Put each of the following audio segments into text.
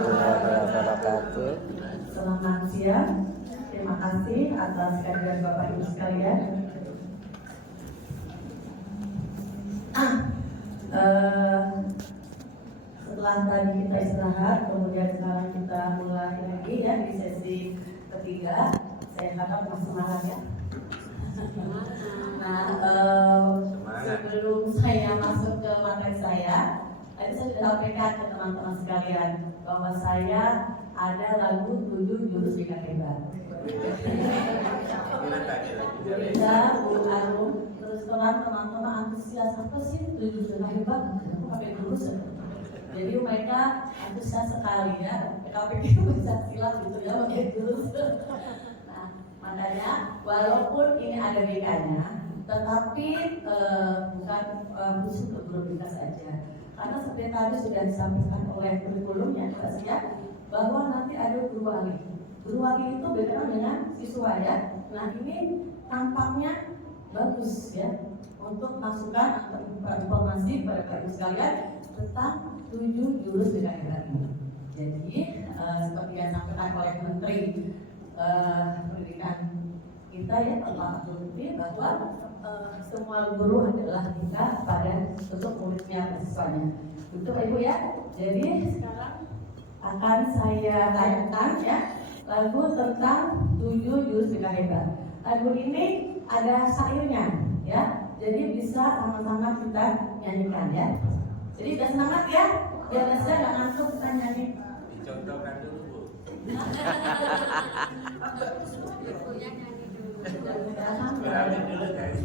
warahmatullahi wabarakatuh. Selamat siang. Terima kasih atas kehadiran Bapak Ibu sekalian. Setelah tadi kita istirahat, kemudian sekarang kita mulai lagi ya di sesi ketiga. Saya harap masih semangat ya. Nah, sebelum saya masuk ke materi saya, tadi saya sudah sampaikan ke teman-teman sekalian bahwa saya ada lagu 7 jurus ikan hebat. Bisa Bu Arum, terus terang teman-teman antusias, apa sih 7 jurus ikan hebat? Aku pakai jurus. Jadi mereka antusias sekali ya. Mereka pikir bisa silat gitu ya pakai jurus. Nah, makanya walaupun ini ada BK-nya, tetapi bukan khusus untuk guru BK saja. Karena seperti tadi sudah disampaikan oleh kurikulumnya, bahwa nanti ada guru wali. Guru wali itu beda dengan siswa ya. Nah ini tampaknya bagus ya untuk masukan atau informasi pada Bapak Ibu sekalian tentang 7 jurus BK hebat ini. Jadi seperti yang disampaikan oleh Menteri Pendidikan kita ya Pak Menteri bahwa semua guru adalah kita pada untuk muridnya siswanya. Betul Pak Ibu ya. Jadi sekarang akan saya tayangkan ya lagu tentang 7 jurus BK hebat. Lagu ini ada syairnya ya. Jadi bisa sama-sama kita nyanyikan ya. Jadi udah semangat ya. Biar saya nggak ngantuk kita nyanyi. Dicontohkan dulu Bu. Beralih dulu guys.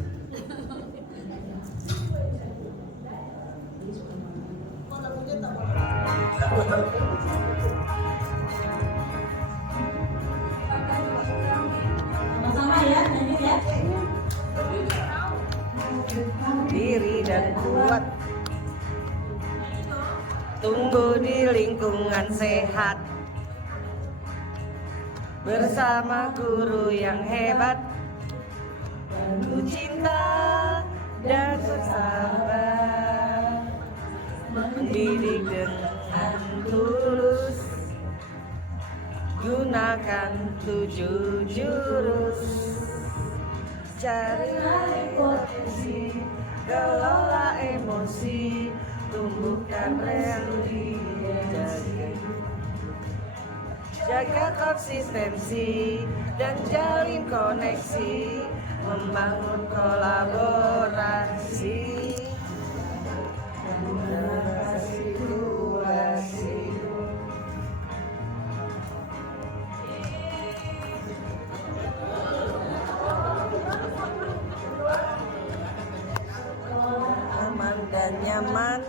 Sama-sama ya nyanyi ya. Diri dan kuat, tumbuh di lingkungan sehat, bersama guru yang hebat, penuh cinta dan bersabar, mendidik dengan tulus, gunakan 7 jurus, cari potensi, kelola emosi, tumbuhkan relasi, jaga konsistensi dan jalin koneksi, membangun kolaborasi, situasi. Aman dan nyaman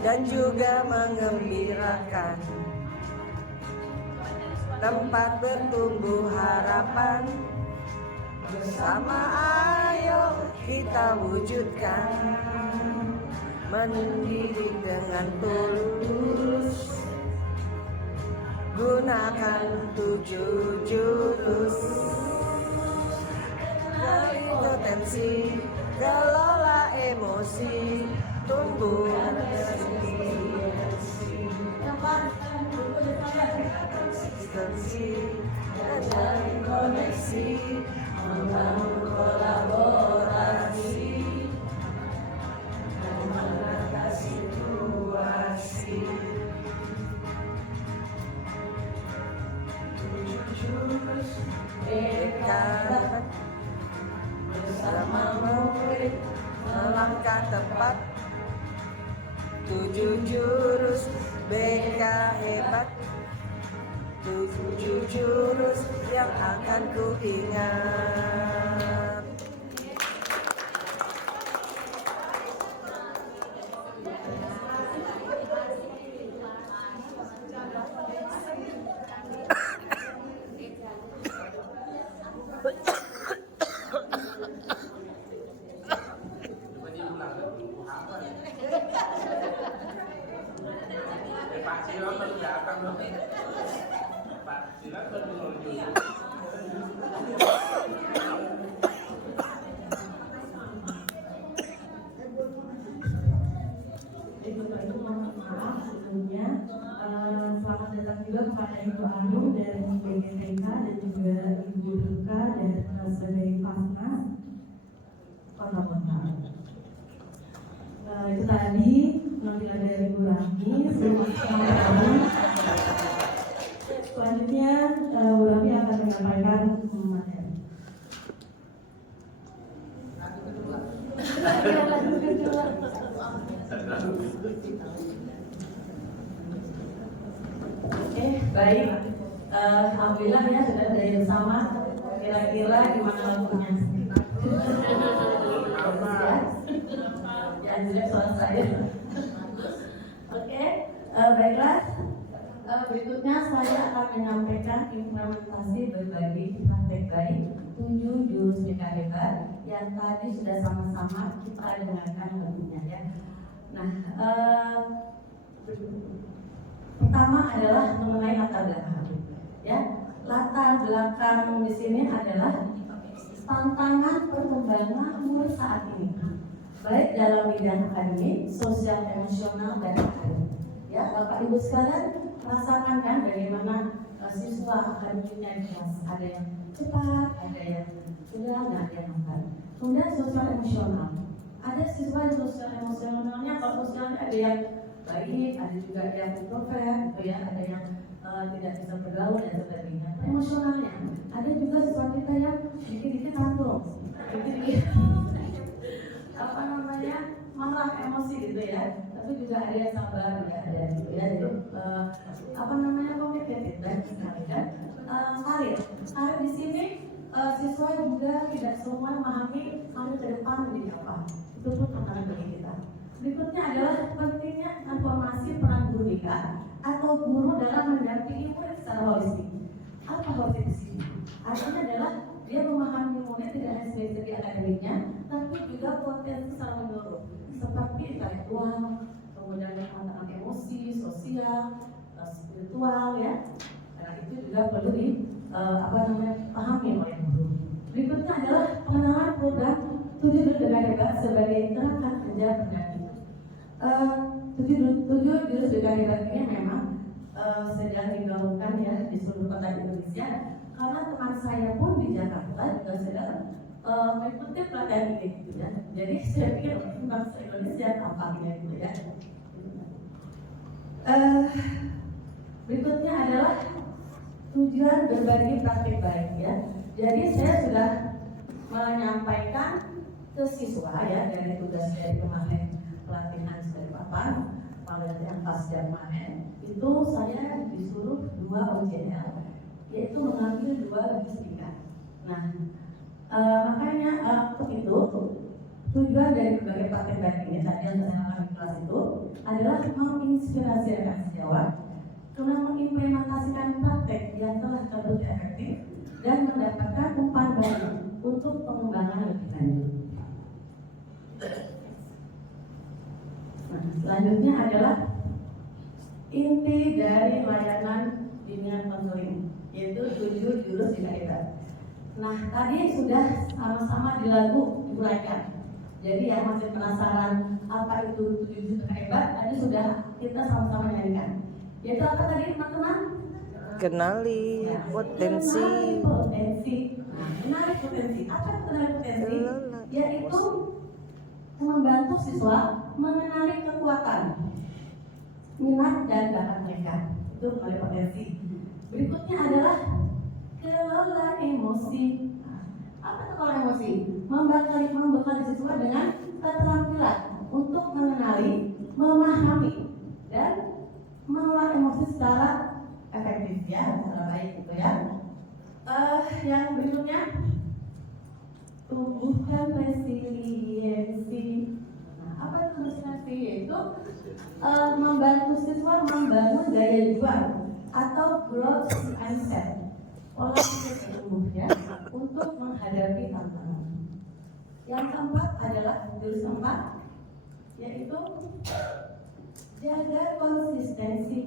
dan juga mengembirakan, tempat bertumbuh harapan, bersama ayo kita wujudkan, mendidik dengan tulus, gunakan 7 jurus, cari potensi, kelola emosi, tumbuh konsistensi dan jalin koneksi, membangun kolaborasi, mengatasi situasi. 7 jurus BK bersama murid melangkah tepat, 7 jurus BK hebat, 7 jurus yang akan ku ingat. Pak Silon baru datang loh. Pak Silon baru menuju. Ibu mohon maaf sebelumnya juga kepada Ibu Anu dari BGTK dan juga Ibu Duka dan sebagai Pasnas Kota Motal. Itu tadi penampilan dari Ibu Rami. Selanjutnya Bu Rami akan menyampaikan materi. Oke, baik. Alhamdulillah ya sudah ada yang sama. Kira-kira gimana lagunya? Ya, jelek suara saya. Oke, baiklah. Berikutnya saya akan menyampaikan implementasi berbagai praktek baik 7 jurus BK hebat yang tadi sudah sama-sama kita dengarkan lagunya ya. Nah, pertama adalah mengenai latar belakang. Ya, latar belakang di sini adalah tantangan perkembangan murid saat ini, baik dalam bidang akademik, sosial, emosional, dan akademik. Ya, Bapak Ibu sekalian merasakan kan bagaimana siswa akademiknya di kelas ada yang cepat, ada yang sedang, ada yang lambat. Kemudian sosial emosional, ada siswa yang sosial emosionalnya, kalau sosialnya ada yang baik, ada juga yang introvert, gitu ya, ada yang tidak bisa bergaul dan sebagainya. Emosionalnya, ada juga siswa kita yang dikit-dikit tantrum, dikit-dikit apa namanya marah emosi gitu ya. Tapi juga ada yang sabar, ya ada gitu ya. Jadi apa namanya complicated dan sekali kan. Karir di sini siswa juga tidak semua memahami karir ke depan menjadi apa. Itu pun tantangan bagi kita. Berikutnya adalah pentingnya informasi peran guru BK atau guru dalam mendampingi murid secara holistik. Apa holistik di sini? Artinya adalah dia memahami murid tidak hanya dari segi akademiknya, tapi juga potensi secara menyeluruh, seperti intelektual, kemudian mengatakan emosi, sosial, spiritual, ya. Karena itu juga perlu dipahami oleh guru. Berikutnya adalah pengenalan program 7 jurus BK hebat sebagai kerangka kerja pendamping. 7 jurus BK hebat ini memang sedang digaungkan ya di seluruh kota Indonesia. Karena teman saya pun di Jakarta juga sedang mengikuti pelatihan ini gitu ya. Jadi saya pikir bangsa Indonesia tampaknya gitu ya. Berikutnya adalah tujuan berbagi praktik baik ya. Jadi saya sudah menyampaikan ke siswa ya dari tugas dari kemarin pelatihan dari papan pelatihan pasca kemarin itu saya disuruh 2 OJL, yaitu mengambil 2 sertifikat. Nah, makanya untuk itu tujuan dari berbagai praktek baik ini tadi yang saya lakukan di kelas itu adalah menginspirasi rekan sejawat karena mengimplementasikan praktek yang telah terbukti efektif dan mendapatkan umpan balik untuk pengembangan lebih lanjut. Nah, selanjutnya adalah inti dari layanan bimbingan konseling, yaitu 7 jurus BK hebat. Nah, tadi sudah sama-sama di lagu diuraikan. Jadi yang masih penasaran apa itu 7 jurus BK hebat, tadi sudah kita sama-sama nyanyikan. Yaitu apa tadi teman-teman? Kenali potensi. Kenali potensi. Nah, kenali potensi. Apa itu kenali potensi? Yaitu membantu siswa mengenali kekuatan, minat dan bakat mereka. Itu kenali potensi. Berikutnya adalah kelola emosi. Apa itu kelola emosi? Membekali siswa dengan keterampilan untuk mengenali, memahami, dan mengelola emosi secara efektif ya, secara baik gitu ya. Yang berikutnya, tumbuhkan resiliensi. Nah, apa itu resiliensi? Yaitu membantu siswa membangun daya juang atau growth mindset, pola pikir tumbuhnya untuk menghadapi tantangan. Yang keempat adalah jurus keempat, yaitu jaga konsistensi.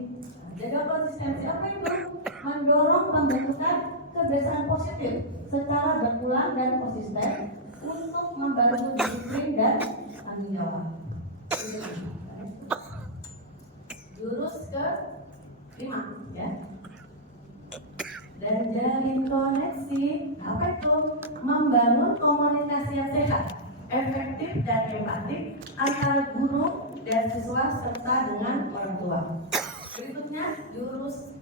Jaga konsistensi apa itu? Mendorong pembentukan kebiasaan positif secara berulang dan konsisten untuk membangun disiplin dan tanggung jawab. Jurus 5 ya. Dan jalin koneksi, apa itu? Membangun komunikasi yang sehat, efektif dan empatik antara guru dan siswa serta dengan orang tua. Berikutnya jurus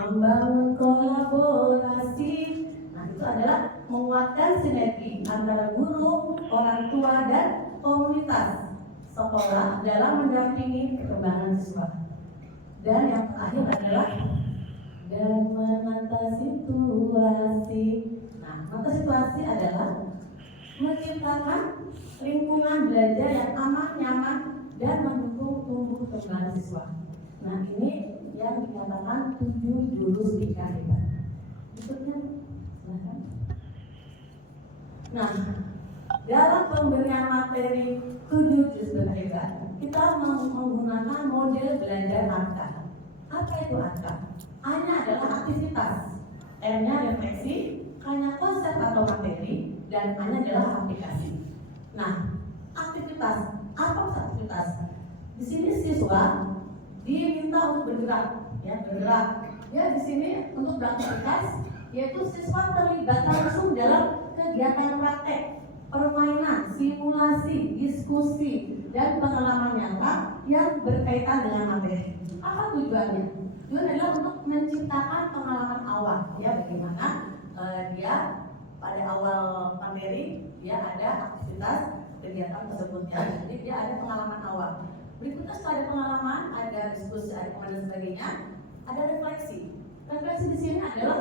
membangun kolaborasi. Nah, itu adalah menguatkan sinergi antara guru, orang tua, dan komunitas sekolah dalam mendampingi perkembangan siswa. Dan yang terakhir adalah dan menata situasi. Nah, menata situasi adalah menciptakan lingkungan belajar yang aman, nyaman, dan mendukung tumbuh kembang siswa. Nah, ini yang dikatakan 7 jurus BK hebat. Berikutnya, silahkan. Nah, dalam pemberian materi 7 jurus BK hebat, kita menggunakan model belajar ANKA. Apa itu ANKA? A-nya adalah aktivitas, M-nya refleksi, K-nya konsep atau materi, dan A-nya adalah aplikasi. Nah, aktivitas, apa aktivitas? Di sini siswa diminta untuk bergerak, ya bergerak. Ya di sini untuk beraktivitas, yaitu siswa terlibat langsung dalam kegiatan praktek, permainan, simulasi, diskusi, dan pengalaman nyata yang berkaitan dengan materi. Apa tujuannya? Tujuan adalah untuk menciptakan pengalaman awal, ya bagaimana dia pada awal materi dia ada aktivitas kegiatan tersebut, ya. Jadi dia ada pengalaman awal. Berikutnya setelah ada pengalaman, ada diskusi, ada pengalaman dan sebagainya, ada refleksi. Refleksi di sini adalah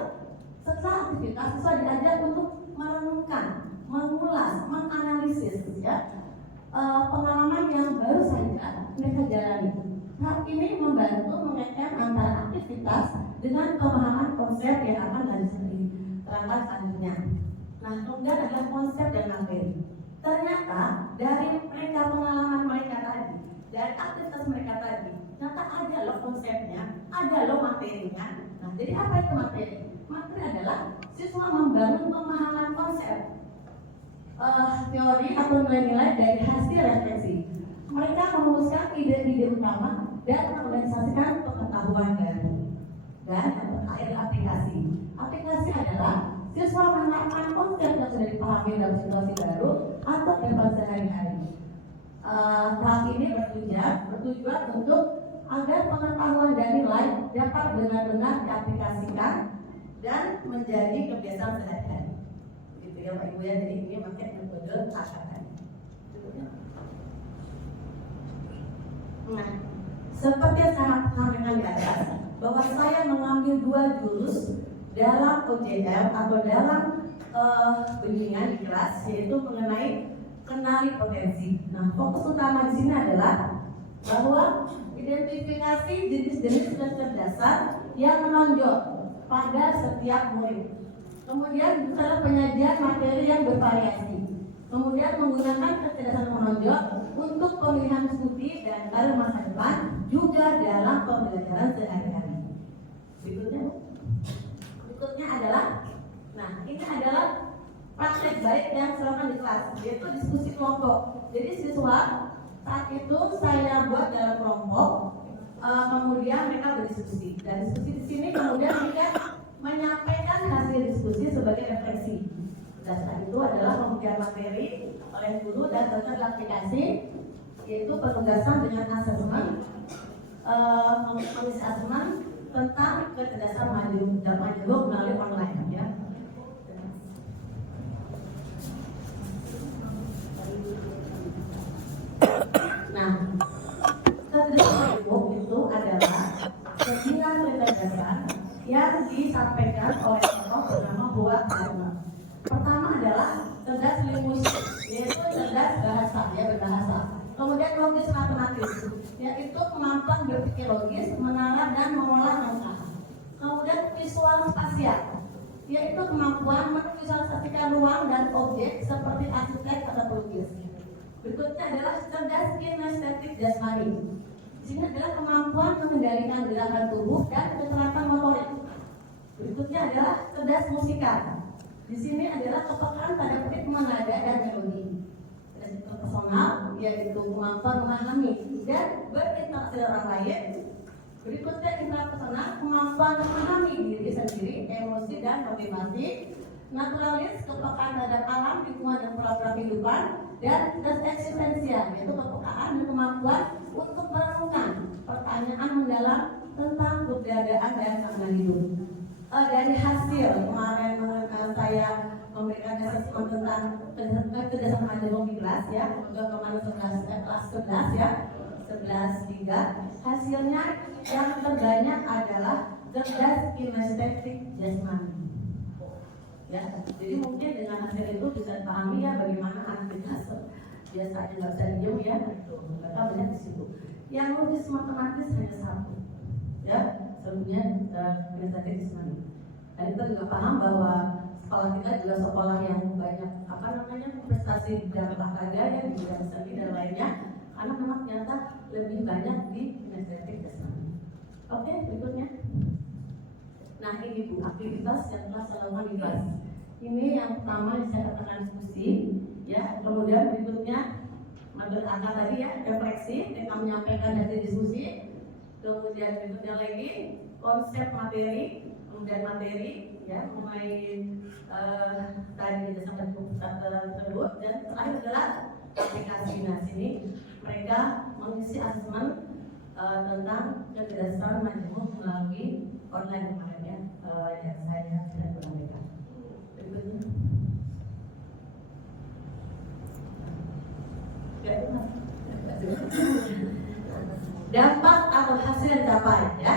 setelah aktivitas siswa diajak untuk merenungkan, mengulas, menganalisis, ya pengalaman yang baru saja mereka jalani. Hal ini membantu mengaitkan antara aktivitas dengan pemahaman konsep yang akan diterangkan selanjutnya. Nah, kemudian adalah konsep dan materi. Ternyata dari pengalaman mereka tadi, dari aktivitas mereka tadi, ternyata ada loh konsepnya, ada loh materinya. Nah, jadi apa itu materi? Materi adalah siswa membangun pemahaman konsep, teori atau nilai-nilai dari hasil refleksi. Mereka merumuskan ide-ide utama dan mengorganisasikan pengetahuan baru. Dan yang terakhir aplikasi. Aplikasi adalah siswa menerapkan konsep yang sudah dipahami dalam situasi baru atau dalam sehari-hari. Hal ini bertujuan untuk agar pengetahuan dan nilai dapat benar-benar diaplikasikan dan menjadi kebiasaan sehari-hari. Gitu ya Pak Ibu ya, jadi ini pakai metode AKN. Nah, seperti yang saya sampaikan di atas, bahwa saya mengambil 2 jurus dalam OJL atau dalam bimbingan di kelas, yaitu mengenai kenali potensi. Nah, fokus utama di sini adalah bahwa identifikasi jenis-jenis kecerdasan yang menonjol pada setiap murid. Kemudian adalah penyajian materi yang bervariasi. Kemudian menggunakan kecerdasan menonjol untuk pemilihan studi dan karir masa depan juga dalam pembelajaran sehari-hari. Berikutnya adalah, nah ini adalah praktek baik yang dilakukan di kelas, yaitu diskusi kelompok. Jadi siswa saat itu saya buat dalam kelompok, kemudian mereka berdiskusi. Dan diskusi di sini kemudian mereka menyampaikan hasil diskusi sebagai refleksi. Dasar itu adalah pemberian materi oleh guru dan serta aplikasi, yaitu penugasan dengan asesmen, mengisi asesmen tentang kecerdasan majemuk melalui online, ya. Nah, kecerdasan majemuk itu adalah 9 kecerdasan yang disampaikan oleh tokoh bernama Howard Gardner. Pertama adalah cerdas linguistik, yaitu cerdas bahasa, ya berbahasa. Kemudian logis matematis, yaitu kemampuan berpikir logis, menara dan mengolah angka. Kemudian visual spasial, yaitu kemampuan memvisualisasikan ruang dan objek seperti arsitek atau pelukis. Berikutnya adalah cerdas kinestetik jasmani. Di sini adalah kemampuan mengendalikan gerakan tubuh dan keterampilan motorik. Berikutnya adalah cerdas musikal. Di sini adalah kepekaan pada petik nada dan melodi. Cerdas personal, yaitu kemampuan memahami dan berinteraksi dengan orang lain. Berikutnya intrapersonal, kemampuan memahami diri sendiri, emosi dan motivasi. Naturalis, kepekaan terhadap alam, lingkungan dan pola kehidupan. Dan eksistensial, yaitu kepekaan dan kemampuan untuk merenungkan pertanyaan mendalam tentang keberadaan dan makna hidup. Dari hasil kemarin saya memberikan asesmen tentang kerjasama dialog di kelas ya, untuk kemarin kelas 11 ya, 11.3. Hasilnya yang terbanyak adalah cerdas kinestetik jasmani. Ya, jadi mungkin dengan hasil itu bisa pahami ya bagaimana aktivitas biasanya nggak bisa diem ya, mereka banyak di situ. Yang logis matematis hanya satu, ya, sebelumnya kinestetik jasmani. Dan kita juga paham bahwa sekolah kita juga sekolah yang banyak prestasi di bidang olahraga ya, di bidang seni dan lainnya, karena memang ternyata lebih banyak di kinestetik jasmani. Oke, berikutnya. Nah ini Bu, aktivitas yang telah saya lakukan di kelas. Ini yang pertama yang saya katakan diskusi, ya. Kemudian berikutnya materi angka tadi ya, refleksi, kita menyampaikan hasil diskusi. Kemudian berikutnya lagi konsep materi, kemudian materi, ya, mulai tadi kita sampai tersebut. Dan terakhir adalah aplikasi. Nah sini mereka mengisi asesmen tentang kecerdasan majemuk melalui online kemarin ya, yang saya sudah sampaikan. Berikutnya. Dampak atau hasil yang dicapai ya.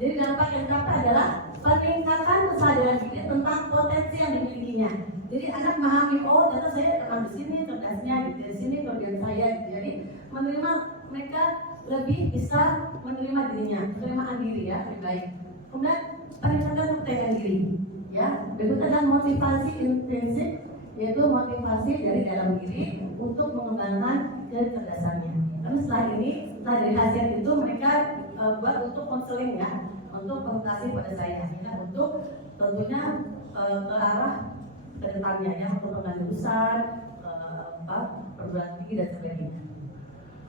Jadi dampak yang dicapai adalah peningkatan kesadaran diri tentang potensi yang dimilikinya. Jadi anak memahami, oh ternyata saya akan di sini cerdasnya, di sini kelebihan saya. Jadi menerima, mereka lebih bisa menerima dirinya, penerimaan diri ya, lebih baik. Kemudian peningkatan kepercayaan diri, ya. Berikutnya adalah motivasi intrinsik, yaitu motivasi dari dalam diri untuk mengembangkan kecerdasannya. Tapi setelah ini, setelah dari hasil itu mereka buat untuk konseling ya, untuk konsultasi pada saya, ya, untuk tentunya ke arah kedepannya ya, untuk pengambilan jurusan, perguruan tinggi dan sebagainya.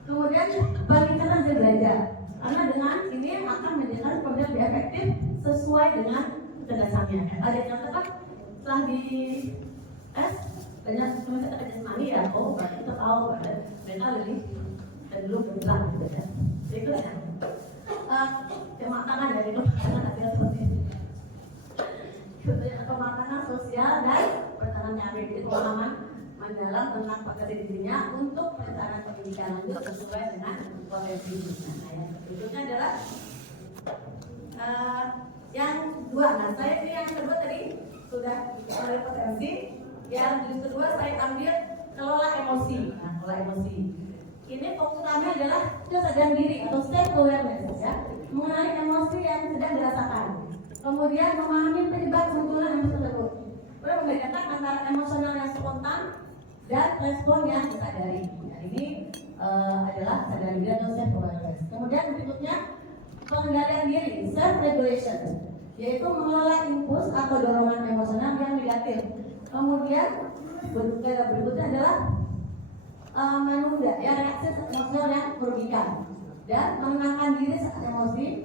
Kemudian peningkatan hasil belajar, karena dengan ini akan menjadikan program lebih efektif sesuai dengan kecerdasannya. Ada yang tepat setelah di tes banyak semuanya ada jasmani ya, oh berarti kita tahu mereka lebih cenderung bergerak gitu ya. Itu ya. Kematangan dari kematangan ada seperti itu. Kematangan sosial dan pertahanan nyari, jadi pengalaman mendalam tentang potensi dirinya untuk perencanaan pendidikan lanjut sesuai dengan potensi dirinya. Nah, yang berikutnya adalah yang dua. Nah, saya ini yang kedua tadi sudah mulai potensi. Yang kedua saya ambil kelola emosi. Nah, kelola emosi. Ini fokus utamanya adalah kesadaran diri atau self awareness ya, mengenai emosi yang sedang dirasakan. Kemudian memahami penyebab munculnya emosi tersebut. Kemudian membedakan antara emosional yang spontan dan respon yang disadari. Nah, ini adalah kesadaran diri atau self awareness. Kemudian berikutnya pengendalian diri, self regulation, yaitu mengelola impuls atau dorongan emosional yang negatif. Kemudian berikutnya adalah menunda ya, reaksi emosional yang merugikan, dan menenangkan diri saat emosi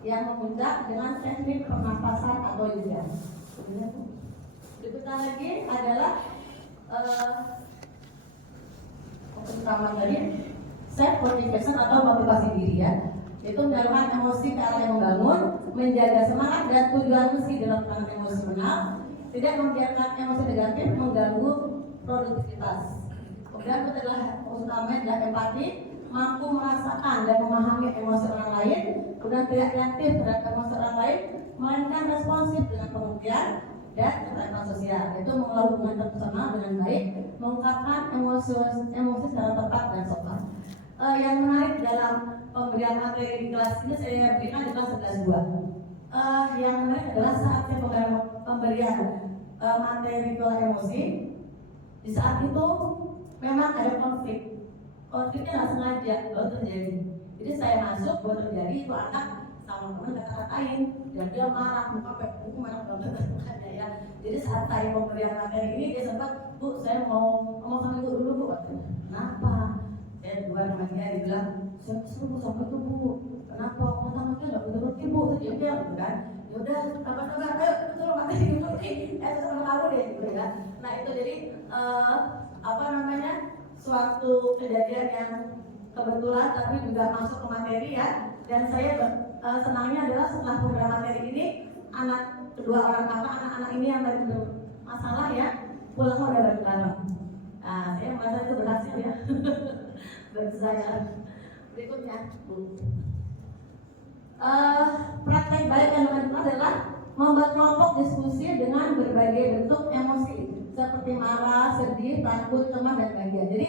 yang memuncak dengan teknik pernapasan atau yoga. Berikutnya lagi adalah utama tadi self motivation atau motivasi diri ya, yaitu mendalurkan emosi ke arah yang membangun, menjaga semangat dan tujuan meski dalam tekanan emosional, tidak membiarkan emosi negatif mengganggu produktivitas. Kemudian adalah utamanya adalah empati, mampu merasakan dan memahami emosi orang lain, kemudian tidak reaktif terhadap emosi orang lain, melainkan responsif dengan pengertian dan keterkaitan sosial, yaitu mengelola hubungan interpersonal dengan baik, mengungkapkan emosi secara tepat dan sopan. Yang menarik dalam pemberian materi di kelas ini saya berikan di kelas 11.2. Yang menarik adalah saat saya pemberian materi kelola emosi, di saat itu memang ada konflik. Konfliknya nggak sengaja baru terjadi. Jadi saya masuk baru terjadi, itu anak sama teman kata-katain dan dia marah, muka buku marah banget mukanya ya. Jadi saat saya pemberian materi ini dia sempat, Bu saya mau ngomong sama ibu dulu Bu, katanya. Kenapa? Saya keluar sama dia bilang, saya suruh sama itu Bu, kenapa otak-otaknya nggak betul-betul Bu, dia bilang gitu kan. Udah sabar-sabar, ayo betul materi gitu, sama kamu deh gitu ya. Nah itu jadi suatu kejadian yang kebetulan tapi juga masuk ke materi ya. Dan saya senangnya adalah setelah program materi ini kedua orang kakak anak-anak ini yang tadi bermasalah ya pulang udah bareng-bareng. Nah saya merasa itu berhasil ya bagi saya. Berikutnya praktek baik yang dilakukan adalah membuat kelompok diskusi dengan berbagai bentuk emosi seperti marah, sedih, takut, cemas, dan bahagia. Jadi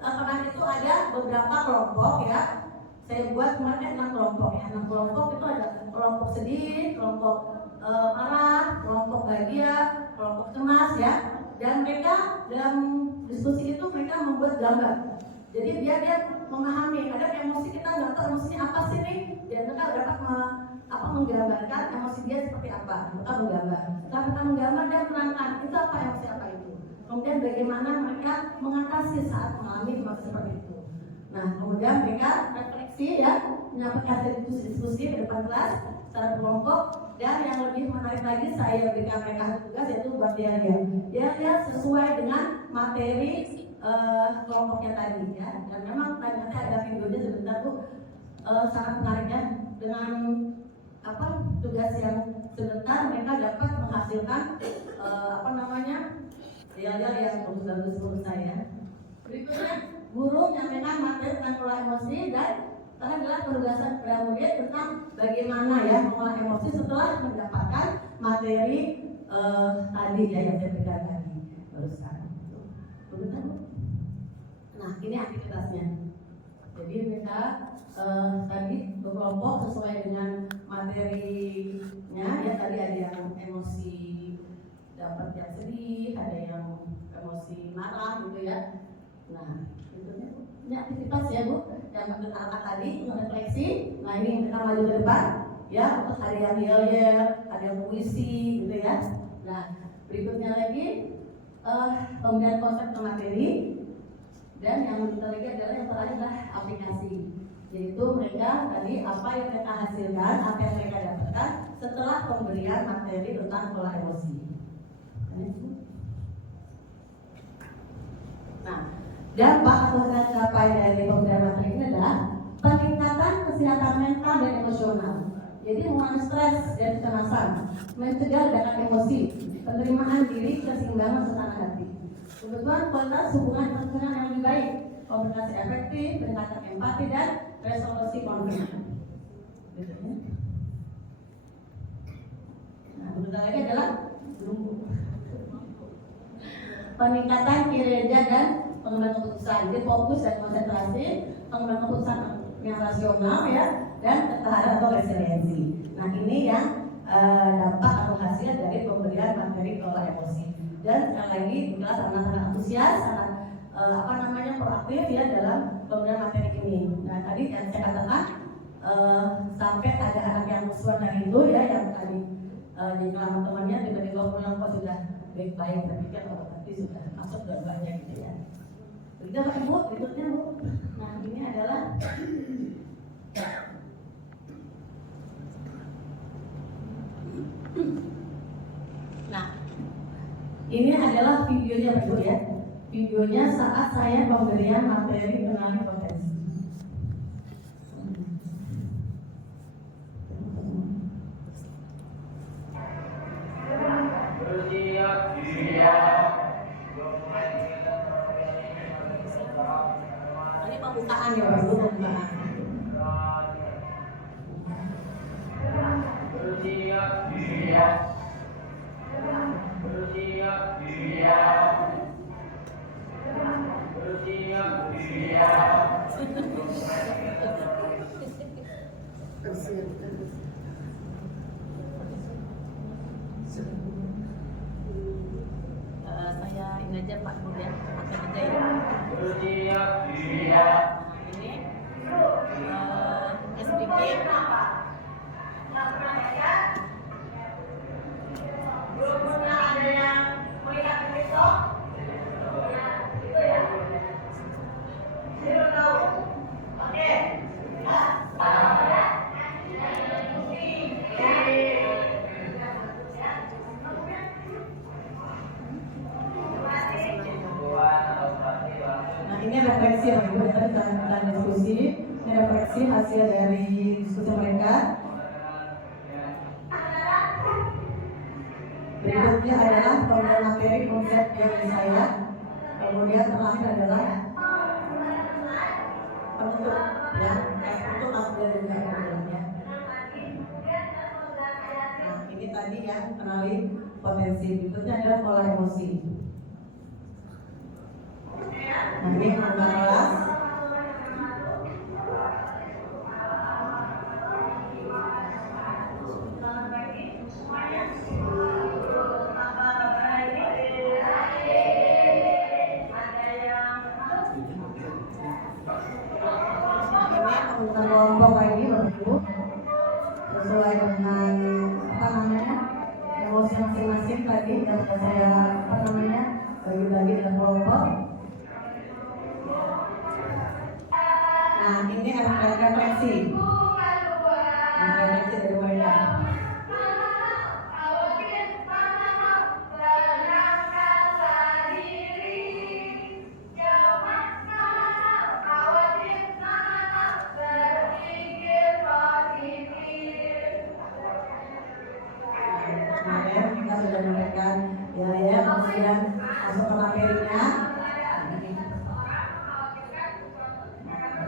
kemarin itu ada beberapa kelompok ya. Saya buat kemarin 6 kelompok ya. 6 kelompok itu ada kelompok sedih, kelompok marah, kelompok bahagia, kelompok cemas ya. Dan mereka dalam diskusi itu mereka membuat gambar. Jadi dia memahami ada emosi kita nggak tahu emosinya apa sih nih. Dan mereka dapat menggambarkan emosi dia seperti apa. Mereka menggambar. Setelah mereka menggambar dan menerangkan itu apa emosi apa itu. Kemudian bagaimana mereka mengatasi saat mengalami emosi seperti itu. Nah kemudian mereka refleksi ya, menyampaikan hasil diskusi ke depan kelas secara berkelompok. Dan yang lebih menarik lagi saya berikan mereka tugas yaitu buat dia sesuai dengan materi kelompoknya tadi ya. Dan memang nanti ada videonya sebentar tuh sangat menarik ya. Dengan tugas yang sebentar mereka dapat menghasilkan hal-hal yang bagus-bagus menurut saya. Berikutnya guru menyampaikan materi tentang pola emosi dan adalah penugasan kepada murid tentang bagaimana ya mengolah emosi setelah mendapatkan materi tadi ya yang saya berikan tadi barusan. Nah ini aktivitasnya. Jadi mereka tadi berkelompok sesuai dengan materinya ya. Tadi ada yang emosi dapat yang sedih, ada yang emosi marah gitu ya. Nah ini aktivitas ya Bu yang anak tadi refleksi. Nah ini kita maju ke depan ya, untuk ada yang yel-yel, ada yang puisi gitu ya. Nah berikutnya lagi pemberian konsep ke materi. Dan yang berikutnya lagi adalah yang terakhir adalah aplikasi, yaitu mereka tadi apa yang mereka hasilkan, apa yang mereka dapatkan setelah pemberian materi tentang pola emosi. Nah, dampak atau capai dari pemberian materi ini adalah peningkatan kesehatan mental dan emosional. Jadi mengurangi stres dan kecemasan, mencegah ledakan emosi, penerimaan diri, keseimbangan suasana hati. Kebutuhan kualitas hubungan internasional yang lebih baik, komunikasi efektif, peningkatan empati dan resolusi konflik. Nah, kemudian lagi adalah peningkatan kinerja dan pengambilan keputusan. Jadi fokus dan konsentrasi, pengambilan keputusan yang rasional ya, dan ketahanan atau resiliensi. Nah ini yang dampak atau hasil dari pemberian materi kelola emosi. Dan sekali lagi kelas sangat antusias, sangat proaktif ya dalam pemberian materi ini. Nah tadi yang saya katakan sampai ada anak yang musuhan dari itu ya, yang tadi di teman-temannya tiba-tiba pulang kok sudah baik-baik, saya pikir tadi sudah masuk dua-duanya gitu ya. Begitu Pak Ibu, berikutnya Bu. Nah ini adalah ini adalah videonya Ibu ya. Videonya saat saya pemberian materi pengenali potensi. Ini pembukaan ya Pak Ibu, pembukaan. Saya ini aja Pak Bu ya, pakai aja ya. Ini SPK. Ada yang melihat besok, ya itu ya. refleksi hasil dari diskusi mereka. Berikutnya adalah pembelajaran materi konsep teori saya. Kemudian terakhir adalah penutup, ya, untuk hasil juga ya. Nah, ini tadi yang kenali potensi. Berikutnya adalah pola emosi. Nah, ini pembukaan kelas. Bukan kelompok lagi Bapak Ibu, sesuai dengan emosi masing-masing tadi yang saya bagi-bagi dalam kelompok. Nah, ini ada refleksi. Nah, refleksi dari mereka. Sudah menyampaikan ya kemudian masuk ke materinya.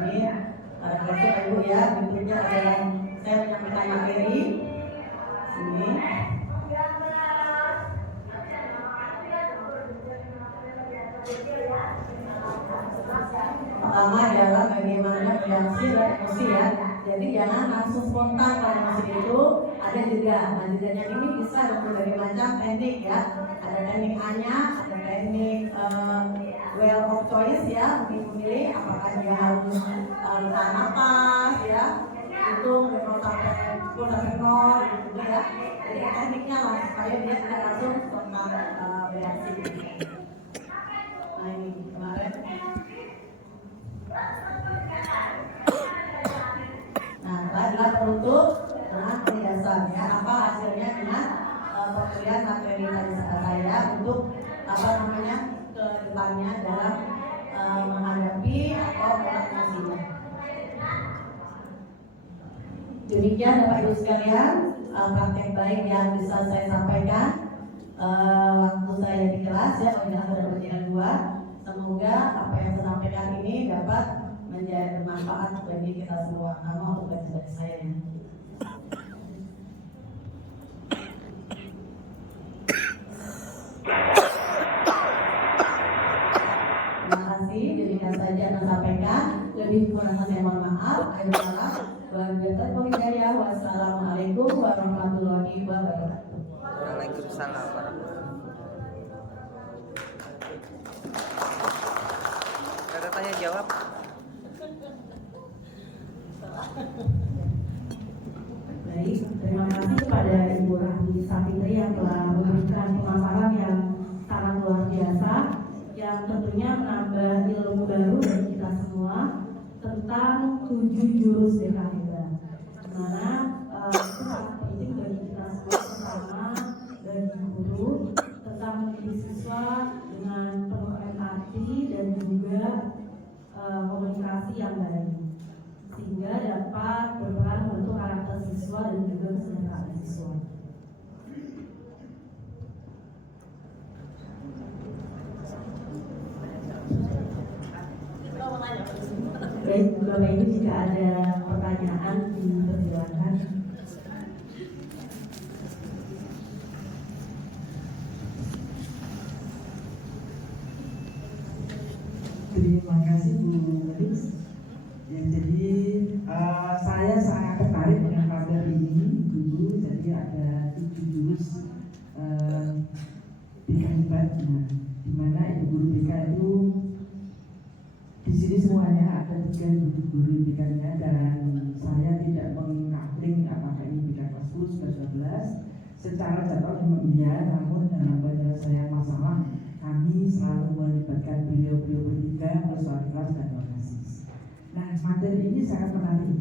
Ini refleksi Ibu ya. Berikutnya adalah saya menyampaikan materi sini. Pertama adalah bagaimana reaksi dan emosi ya. Jadi jangan langsung spontan kalau emosi itu, ada jeda. Nah, jedanya ini bisa berbagai macam teknik ya. Ada teknik A-nya, ada teknik well of choice ya, memilih apakah dia harus tahan napas ya, hitung 0 sampai 10 sampai 0 gitu ya. Jadi tekniknya lah supaya dia tidak langsung spontan bereaksi. Nah, ini kemarin. Nah, adalah penutup dengan penjelasan ya, apa hasilnya dengan pemberian materi tadi saya untuk ke depannya dalam menghadapi atau mengatasinya. Demikian Bapak Ibu sekalian, praktek baik yang bisa saya sampaikan waktu saya di kelas ya, sudah berjalan 2. Semoga apa yang saya sampaikan ini dapat menjadi bermanfaat bagi kita semua, terutama untuk bagi saya. Terima kasih, demikian saja yang saya sampaikan. Lebih kurang saya mohon maaf. Wassalamualaikum warahmatullahi wabarakatuh. Waalaikumsalam warahmatullahi wabarakatuh. Ada tanya jawab? Baik, terima kasih kepada Ibu Rahmi Sapitri yang telah memberikan pemaparan yang sangat luar biasa, yang tentunya menambah ilmu baru bagi kita semua tentang 7 jurus BKHEBA. Dimana itu sangat penting bagi kita semua, terutama bagi guru, tentang mendidik siswa dengan penuh empati dan juga komunikasi yang baik, sehingga dapat berperan membentuk karakter siswa dan juga kesejahteraan siswa. Baik, Bapak Ibu, jika ada pertanyaan dipersilakan. Terima kasih Bu Melis. Ya, jadi saya sangat tertarik dengan materi ini dulu. Jadi ada 7 jurus BK-HEBA, di mana ibu guru BK itu di sini semuanya ada 3 guru BK-nya, dan saya tidak mengupling apakah ini BK kelas 10, kelas 12. Secara jadwal memang iya, namun dalam penyelesaian masalah kami selalu melibatkan beliau-beliau bertiga, persoalan kelas dan organisis. Nah, materi ini sangat menarik.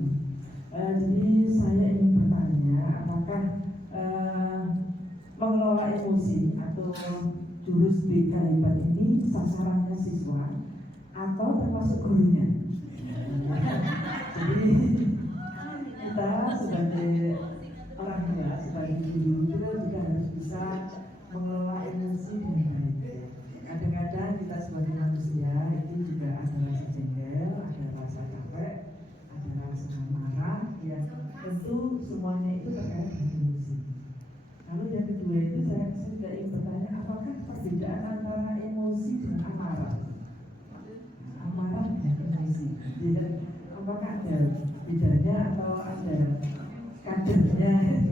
Jadi saya ingin bertanya, apakah mengelola emosi atau jurus BK-HEBA ini sasarannya siswa atau termasuk gurunya? Jadi bisa mengelola emosi dengan baik. Kadang-kadang kita sebagai manusia itu juga ada rasa jengkel, ada rasa capek, ada rasa marah, yang tentu semuanya itu terkait dengan emosi. Lalu yang kedua itu saya juga ingin bertanya, apakah perbedaan antara emosi dengan amarah? Amarah dengan emosi, apakah ada bedanya atau ada kadernya?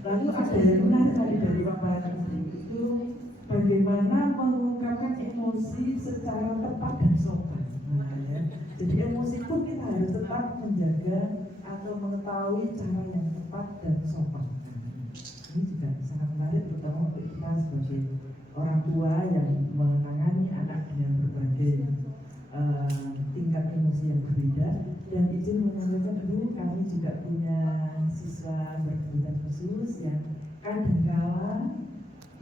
Lalu ada yang menarik sekali dari paparan itu, bagaimana mengungkapkan emosi secara tepat dan sopan. Jadi emosi pun kita harus tetap menjaga atau mengetahui cara yang tepat dan sopan. Ini juga sangat menarik, terutama untuk kita sebagai orang tua yang menangani anak dengan berbagai tingkat emosi yang berbeda. Dan izin menyampaikan dulu, kami juga punya siswa berkebutuhan khusus yang kadang-kala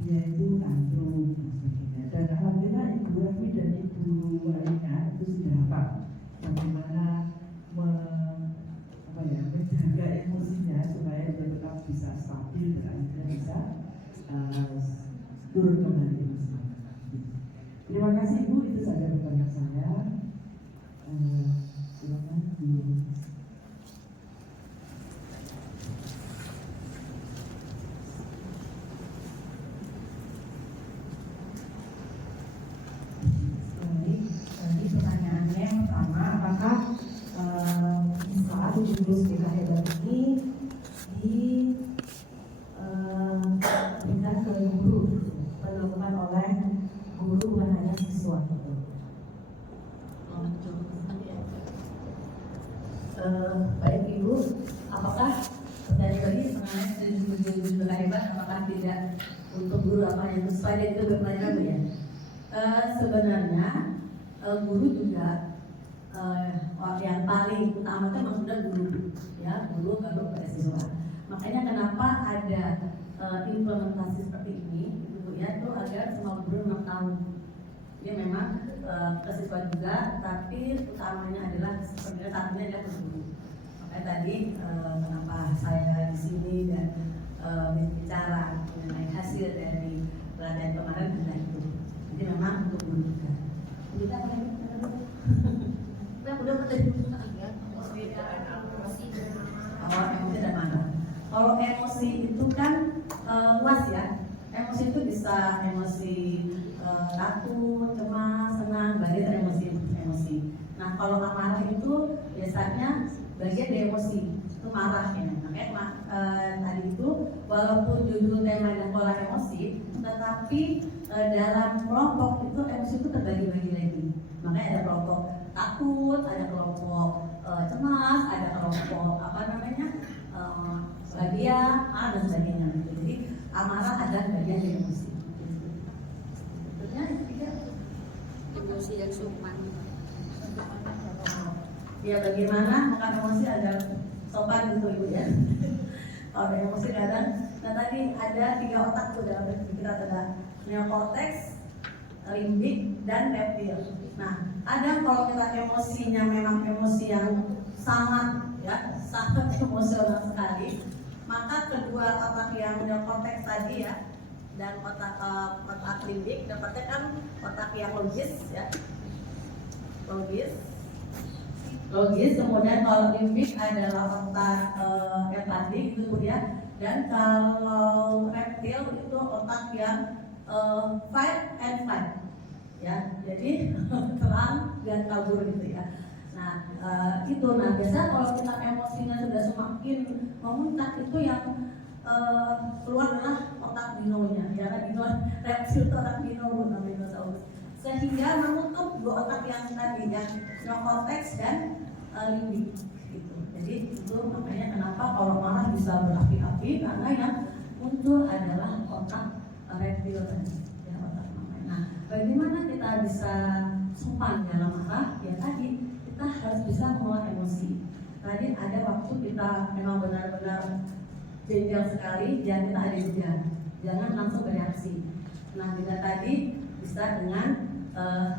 dia itu tantrum dan sebagainya. Dan alhamdulillah Ibu Raffi dan Ibu Alina itu sudah hafal bagaimana menjaga emosinya supaya dia tetap bisa stabil dan akhirnya bisa turun kembali emosinya. Terima kasih Ibu, itu saja pertanyaan saya. Silakan Bu. Tadi pertanyaannya yang pertama, apakah di saat 70 hebat ini diberikan ke guru, dilakukan oleh guru bukan hanya siswa? Baik Ibu, apakah dari tadi mengenai 77 hebat, apakah tidak untuk guru apa yang supaya itu berpelajaran ya? Sebenarnya guru juga yang paling utama itu maksudnya guru, ya guru baru pada siswa. Makanya kenapa ada implementasi seperti ini, gitu ya, itu agar semua guru mengetahui. Dia memang ke siswa juga, tapi utamanya adalah sebenarnya satunya adalah ke guru. Makanya tadi kenapa saya di sini dan bicara mengenai hasil dari pelatihan kemarin adalah itu. Jadi memang untuk guru juga. Kita apa lagi? Kita udah tadi emosi dan marah. Kalau emosi itu kan luas ya. Emosi itu bisa emosi takut, cemas, senang, bagian emosi. Nah kalau amarah itu biasanya bagian dari emosi, itu marah ya. Makanya tadi itu walaupun judul tema dan pola emosi, tetapi dalam kelompok itu emosi itu terbagi-bagi lagi. Makanya ada kelompok takut, ada kelompok cemas, ada kelompok bahagia, dan sebagainya. Jadi amarah adalah bagian dari emosi. Sebetulnya ketiga emosi yang sopan. Ya bagaimana makan emosi ada sopan gitu Ibu ya. Kalau emosi kadang, nah tadi ada 3 otak tuh dalam diri kita, ada neokortex, limbik, dan reptil. Nah ada kalau kita emosinya memang emosi yang sangat emosional sekali, maka kedua otak yang neokortex tadi ya dan otak limbik, dapatnya kan otak yang logis ya, logis, kemudian kalau limbik adalah otak empati gitu ya, dan kalau reptil itu otak yang fight and fight ya, jadi terang dan kabur gitu ya. Nah biasa kalau kita emosinya sudah semakin memuncak, itu yang keluar adalah otak dinonya ya kan, dino reptil itu otak dino bukan dinosaurus, sehingga menutup 2 otak yang tadi yang neokortex dan limbik gitu. Jadi itu makanya kenapa kalau marah bisa berapi-api, karena yang muncul adalah otak reptil tadi ya, otak marah. Nah bagaimana kita bisa sopan dalam marah ya, tadi kita harus bisa mengelola emosi. Tadi ada waktu kita memang benar-benar jengkel sekali, dan kita ada juga jangan langsung bereaksi. Nah kita tadi bisa dengan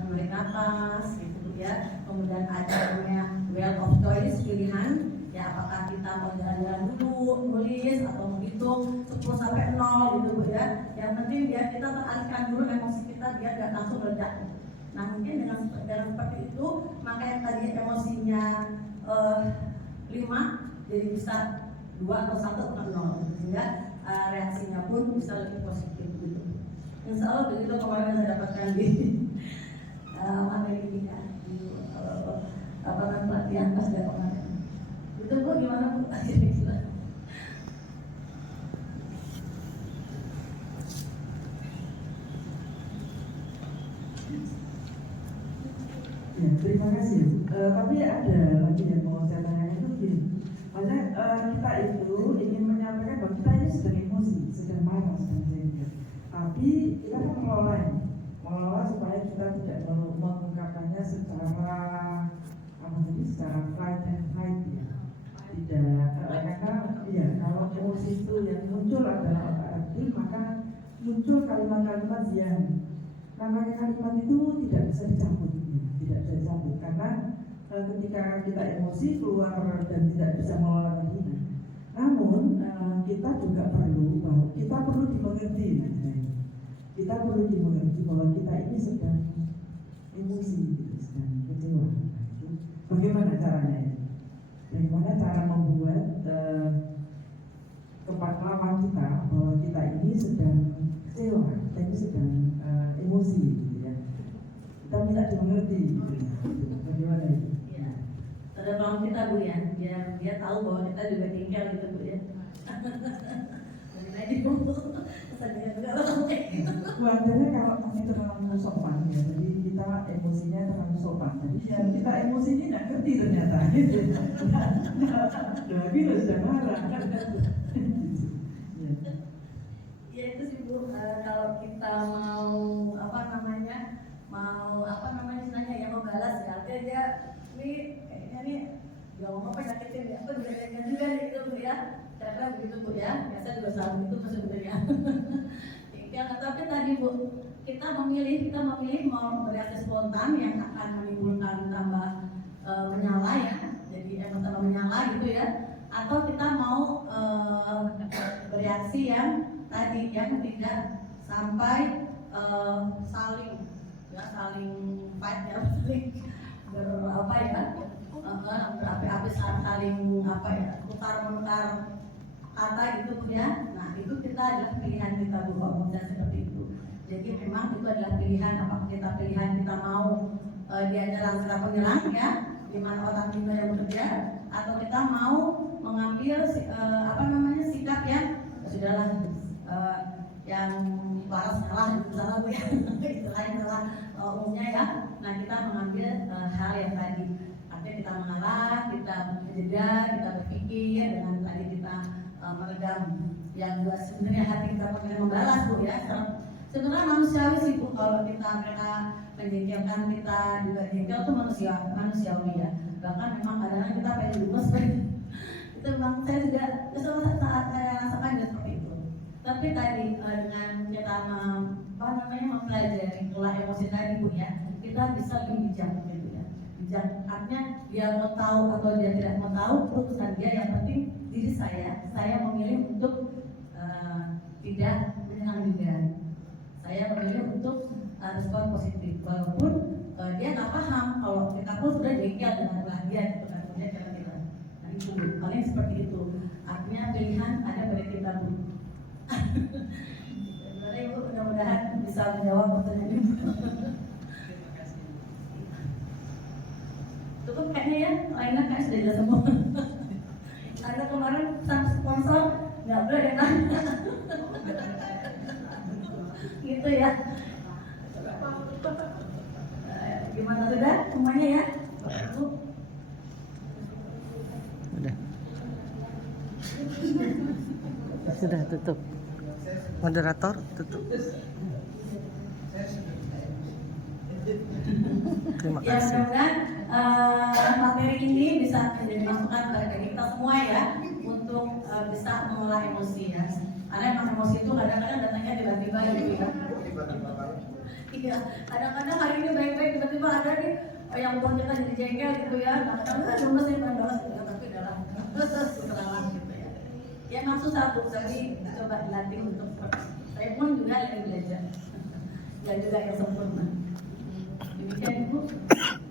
menarik nafas gitu ya, kemudian ada namanya well of choice, pilihan Ya apakah kita mau jalan-jalan dulu, nulis atau menghitung 10 sampai 0 gitu Bu ya. Yang penting biar kita teralihkan dulu emosi kita biar gak langsung meledak. Nah mungkin dengan seperti itu maka yang tadi emosinya 5 jadi bisa 2 atau 1 atau 0 sehingga reaksinya pun bisa lebih positif gitu. Insya Allah begitu kemarin saya dapatkan di materi kita di pelatihan pas dari kemarin. Itu Bu gimana Bu? Ya, terima kasih. Tapi ada lagi yang mau saya tanyakan itu gini. Maksudnya kita itu ingin menyampaikan bahwa kita ini sedang emosi, sedang marah, sedang jengkel. Tapi kita kan mengelola supaya kita tidak mengungkapkannya secara secara fight and fight ya. Tidak, karena ya kalau emosi itu yang muncul adalah otak maka muncul kalimat-kalimat yang namanya kalimat itu tidak bisa dicabut, tidak bisa dicabut karena ketika kita emosi keluar dan tidak bisa mengelola diri. Namun kita juga perlu dimengerti. Kita perlu dimengerti bahwa kita ini sedang emosi, sedang kecewa. Bagaimana caranya? Bagaimana cara membuat lawan kita bahwa kita ini sedang kecewa, kita ini sedang emosi, gitu ya. Kita minta dimengerti. Gitu. Bagaimana itu? Ya, ada lawan kita Bu ya, dia tahu bahwa kita juga tinggal gitu Bu ya. Jadi Bu, saya juga langsung kayak gitu. Wajarnya kalau kami terlalu sopan ya, jadi kita emosinya terlalu sopan. Jadi ya kita emosi ini nggak ngerti ternyata. Tapi sudah marah. Ya itu sih Bu, kalau kita mau istilahnya ya membalas ya, dia ini kayaknya nih ngomong apa nyakitin ya, apa juga gitu Bu ya. Karena begitu Bu ya, biasa juga selalu itu sebenarnya. Ya, tapi tadi Bu, kita memilih mau bereaksi spontan yang akan menimbulkan tambah menyala ya, jadi tambah menyala gitu ya, atau kita mau bereaksi yang tadi yang tidak sampai saling fight ya, berapi-api saling putar-putar kata gitu Bu ya. Nah itu kita adalah pilihan kita Bu, dan seperti itu. Jadi memang itu adalah pilihan, apakah kita mau dia nyerang menyerang ya, di mana otak kita yang bekerja, atau kita mau mengambil sikap yang sudahlah yang waras kalah gitu salah Bu ya, istilahnya salah umumnya ya. Nah kita mengambil hal yang tadi, artinya kita mengalah, kita berjeda, kita berpikir dengan tadi kita meredam yang sebenarnya hati kita pengen membalas Bu ya. Sebenarnya manusiawi sih Bu, kalau mereka menjengkelkan kita juga jengkel itu manusiawi ya. Bahkan memang kadang-kadang kita pengen lumes itu memang saya juga saat saya rasakan juga seperti itu. Tapi tadi dengan kita mempelajari pola emosi tadi Bu ya, kita bisa lebih bijak gitu ya. Bijak artinya dia mau tahu atau dia tidak mau tahu, keputusan dia, yang penting diri saya memilih untuk tidak menyerang juga. Saya memilih untuk respon positif, walaupun dia nggak paham kalau kita pun sudah jengkel dengan bahagia gitu kan, dia cara kita. Nah itu paling seperti itu. Artinya pilihan ada pada kita Bu. Gimana Ibu, mudah-mudahan bisa menjawab pertanyaan ini. Cukup kayaknya ya, lainnya kayak sudah jelas semua. Ada kemarin sang sponsor nggak boleh ada nanya. Gitu ya. Gimana sudah semuanya ya? Bu. Sudah tutup. Moderator tutup. Terima Ya kasih. mudah-mudahan materi ini bisa menjadi masukan bagi kita semua ya, untuk bisa mengolah emosi ya. Karena emang emosi itu kadang-kadang datangnya tiba-tiba gitu ya. Iya, kadang-kadang hari ini baik-baik tiba-tiba ada nih yang buat kita jadi jengkel gitu ya. Kadang-kadang gemes nih balas gitu. tapi udah sekenalan gitu ya. Ya emang susah Bu, tapi coba dilatih untuk saya pun juga lagi belajar. Ya juga yang sempurna. Demikian Bu.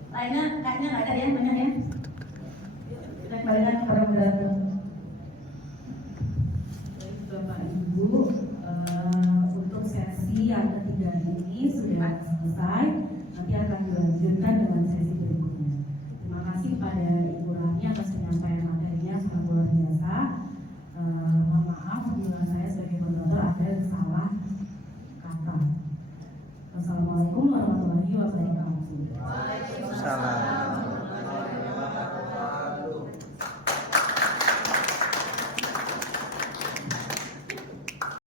Lainnya kayaknya nggak ada ya banyak ya. Kita kembalikan kepada moderator.